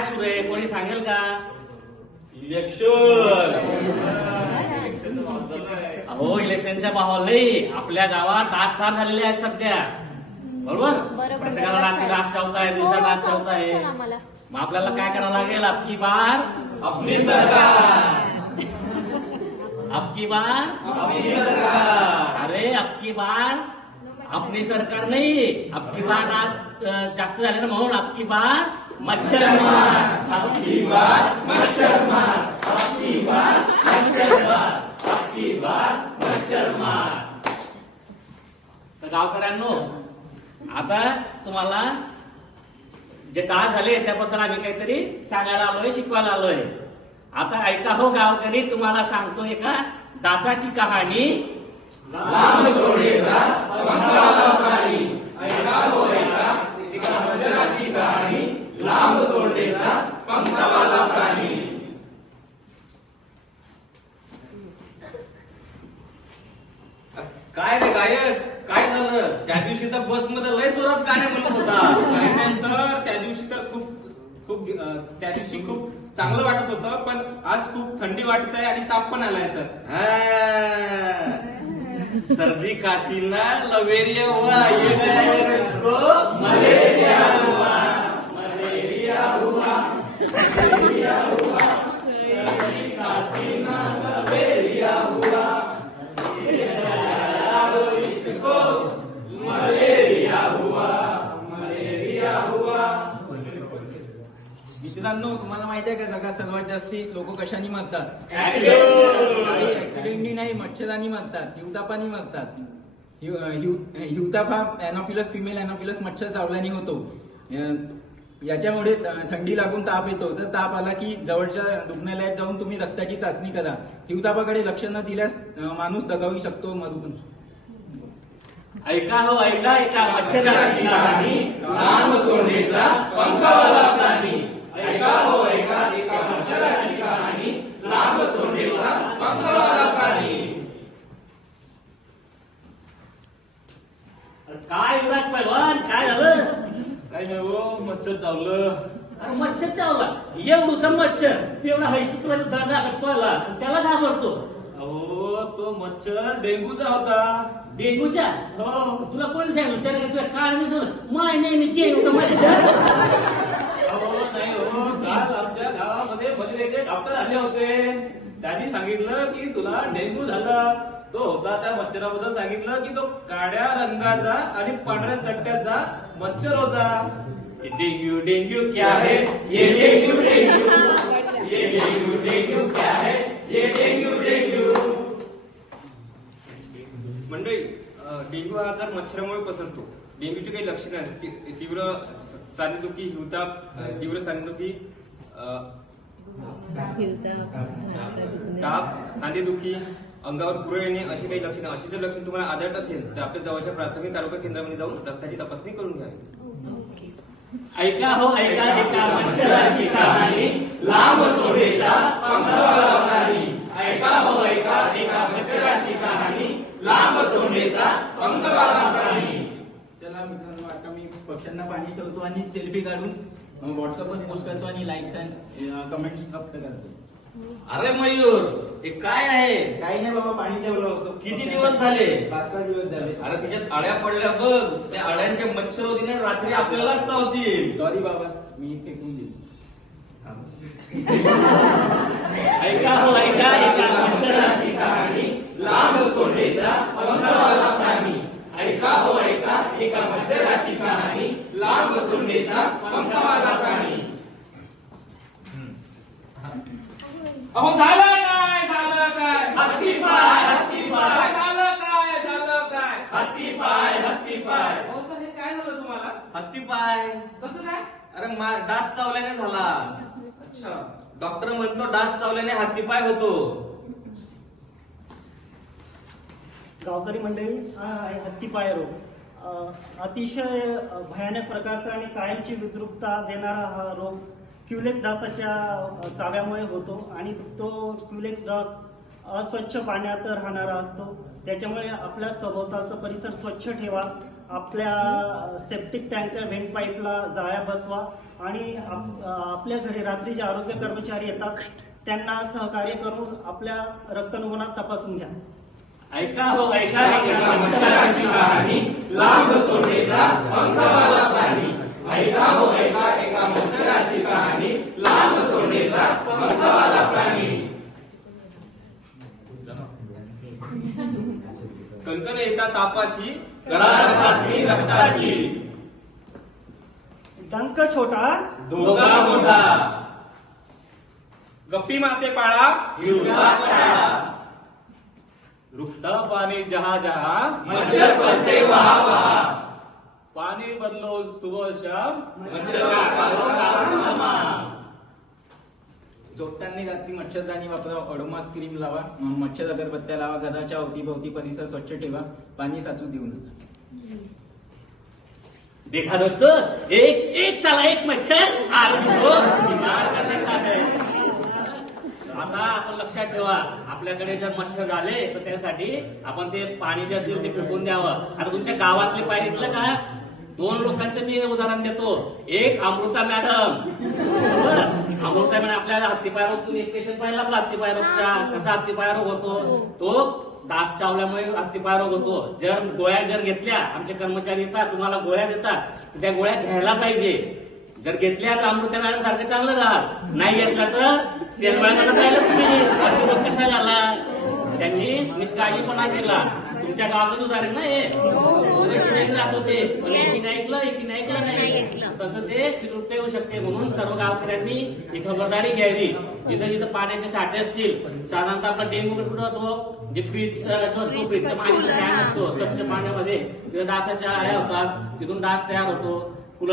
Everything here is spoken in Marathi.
काय सुरू आहे? कोणी सांगेल का? इलेक्शन. अहो इलेक्शनच्या माहोल नाही आपल्या गावात डास फार झालेले आहेत सध्या. बरोबर? बरोबर, प्रत्येकाला बरोबर, रात्री. डास चावताय दिवसा हो, डास चावतात, चावताय सर, आम्हाला. मग आपल्याला काय करावं लागेल? अबकी बार आपली सरकार. अबकी बार आपली सरकार. अरे अबकी बार आपली सरकार नाही. अबकी बार डास अं, जास्त झाले ना म्हणून अबकी बार मच्छर मार आपकी बार मच्छर मार आपकी बार मच्छर मार आपकी बार मच्छर मार तर गावकऱ्यांनो आता तुम्हाला जे डास झाले त्याबद्दल आम्ही काहीतरी सांगायला आलोय शिकवायला आलोय. आता ऐका हो गावकरी तुम्हाला सांगतो एका डासाची कहाणी लांब सोडेचा पंखावाला प्राणी ऐका हो ऐका एका मच्छराची कहाणी लांब सोडेचा पंखावाला प्राणी काय रे गायक? काय झालं? त्या दिवशी तर बसमध्ये लय जोरात गाणे म्हणत होता. नाही नाही सर त्या दिवशी तर खूप खूप अं, त्या दिवशी खूप चांगलं वाटत होतं पण आज खूप थंडी वाटत आहे आणि ताप पण आलाय सर. हा. सर्दी काशीना लवेरिया हुआ ये गया है इसको मलेरिया हुआ मलेरिया हुआ मलेरिया हुआ सर्दी काशीना लवेरिया मित्रांनो तुम्हाला माहिती आहे का? जगात सर्वात जास्ती लोक कशाने मरतात. ऍक्सिडेंटनी नाही मच्छरांनी मरतात हिवतापानी मरतात. हिव- हिव- हिवताप हा अॅनॉफिलस फिमेल अॅनॉफिलस मच्छर चावल्याने होतो. याच्यामुळे थंडी लागून ताप येतो. जर ताप आला की जवळच्या रुग्णालयात जाऊन तुम्ही रक्ताची चाचणी करा. हिवतापाकडे लक्ष न दिल्यास माणूस दगावू शकतो पण ऐका हो ऐका मच्छराची कहाणी लांब सोडेचा पंखावाला प्राणी ऐका हो ऐका एका मच्छराची कहाणी लांब सोडेचा पंखावाला प्राणी काय युवराज पैलवान काय झालं? काय नाही हो मच्छर चावलं. अरे मच्छर चावला? एवढूसा मच्छर तेवढा हैशिकवाचा दर्जा कटवाला त्याला घाबरतो. अहो तो मच्छर डेंग्यूचा होता. डेंगूच्या हो. तुला कोणी सांगितलं? त्याला काय तुला काळ नाही झालं माय नाही मी डेंगूचा मच्छर. नाही हो काल आमच्या गावामध्ये मलेरियाचे डॉक्टर आले होते त्यांनी सांगितलं की तुला डेंग्यू झाला तो होता त्या मच्छराबद्दल सांगितलं की तो काळ्या रंगाचा आणि पांढऱ्या चट्ट्याचा मच्छर होता डेंग्यू डेंग्यू क्या है ये डेंग्यू डेंग्यू ये डेंग्यू डेंग्यू क्या है ये डेंग्यू डेंग्यू मंडळी डेंग्यू हा आजार मच्छरामुळे पसरतो. डेंग्यूची काही लक्षणे आहेत. ती- तीव्र सांधेदुखी हिवताप तीव्र सांधेदुखी अं, ताप सांधेदुखी अंगावर पुरळ येणे अशी काही लक्षणे अशी जर लक्षण तुम्हाला आढळत असेल तर आपल्या जवळच्या प्राथमिक आरोग्य केंद्रामध्ये जाऊन रक्ताची तपासणी करून घ्यावी ऐका हो ऐका एका मच्छराची कहाणी. लांब सोडेचा प्राणी ऐका हो ऐका एका मच्छराची कहाणी. लांब सोडेचा पंखावाला प्राणी चला मित्रांनो आता मी पक्ष्यांना पाणी ठेवतो आणि सेल्फी काढून व्हॉट्सअपवर पोस्ट करतो आणि लाईक्स अँड कमेंट्स प्राप्त करतो. अरे मयूर हे काय आहे? काही नाही बाबा पाणी ठेवलं होतं. किती दिवस झाले? पाच सहा दिवस झाले. अरे तिच्यात अळ्या पडल्या बघ. त्या अळ्यांचे मच्छर होती ना रात्री आपल्यालाच चावतील. सॉरी बाबा मी फेकून दिली. ऐका हो ऐका एका मच्छराची कहाणी लांब सोडेचा पंखावाला प्राणी ऐका हो ऐका एका मच्छराची कहाणी लांब सोडेचा पंखावाला प्राणी अहो झालं काय झालं काय हत्ती पाय हत्ती पाय काय झालं काय झालं काय हत्ती पाय हत्ती पाय अहो सर हे काय झालं तुम्हाला हत्ती पाय कसं काय डास चावल्याने झाला. अच्छा. डॉक्टर म्हणतो डास चावल्याने हातीपाय होतो. गावकरी मंडळी हत्तीपाय रोग. अतिशय भयानक प्रकारचा आणि कायमची विद्रुपता देणारा हा रोग क्युलेक्स डासाच्या चाव्यामुळे होतो आणि तो क्युलेक्स डास अस्वच्छ पाण्यात राहणारा असतो. त्याच्यामुळे आपल्या सभोवतालचा परिसर स्वच्छ ठेवा. आपल्या सेप्टिक टँकच्या व्हेंट पाईपला जाळ्या बसवा आणि आप- आपल्या घरी रात्री जे आरोग्य कर्मचारी येतात त्यांना सहकार्य करून आपल्या रक्त नमुना तपासून घ्या. ऐका हो ऐका एका मच्छराची कहाणी. लांब सोंडेचा पंखवाला प्राणी. ऐका हो ऐका एका मच्छराची कहाणी. लांब सोंडेचा पंखवाला प्राणी. कणकण येता तापाची. करा तपासणी रक्ताची. डंक छोटा. धोका मोठा. गप्पी मासे पाळा. काळा रुखता पाणी जहा जहा. मच्छर पलते वहा वहा. पाणी बदलो सुबह शाम. मच्छर काम तमाम. झोपताना रात्री मच्छरदाणी वापरा ओडोमास क्रीम लावा मच्छर अगरबत्त्या लावा घराच्या अवतीभोवती परिसर स्वच्छ ठेवा पाणी साचू देऊ नका देखा दोस्तों एक एक साला एक मच्छर आदमी को बीमार कर देता है आता आपण लक्षात ठेवा आपल्याकडे जर मच्छर झाले तर त्यासाठी आपण ते पाणी जे असेल ते फेकून द्यावं. आता तुमच्या गावातले पाहिजे का? दोन लोकांचं मी उदाहरण देतो. एक अमृता मॅडम. अमृता मॅडम आपल्याला हत्तीपाय रोग तुम्ही एक पेशंट पाहिला आपला हत्तीपाय रोगचा कसा हत्तीपाय रोग होतो? तो डास चावल्यामुळे हत्तीपाय रोग होतो. जर गोळ्या जर घेतल्या आमचे कर्मचारी येतात तुम्हाला गोळ्या देतात तर त्या गोळ्या घ्यायला पाहिजे. जर घेतल्या तर अमृता मॅडम सारखं चांगलं राहाल नाही घेतला तर तेलबाळाला पाहिलं तुम्ही. हत्ती रोग कसा झाला? त्यांनी निष्काळजीपणा केला. तुमच्या गावातच उदाहरण ना हे पैसे होते पण एकीने ऐकलं एकीने ऐकलं नाही. तसं ते विकृत येऊ शकते. म्हणून सर्व गावकऱ्यांनी ही खबरदारी घ्यावी. जिथं जिथं पाण्याचे साठे असतील साधारणतः आपला डेंग्यू कुठं होतो जे फ्रीज असतो फ्रीजच्या पाण्याचा कॅन असतो स्वच्छ पाण्यामध्ये. तिथं डासाच्या आळ्या होतात. तिथून डास तयार होतो.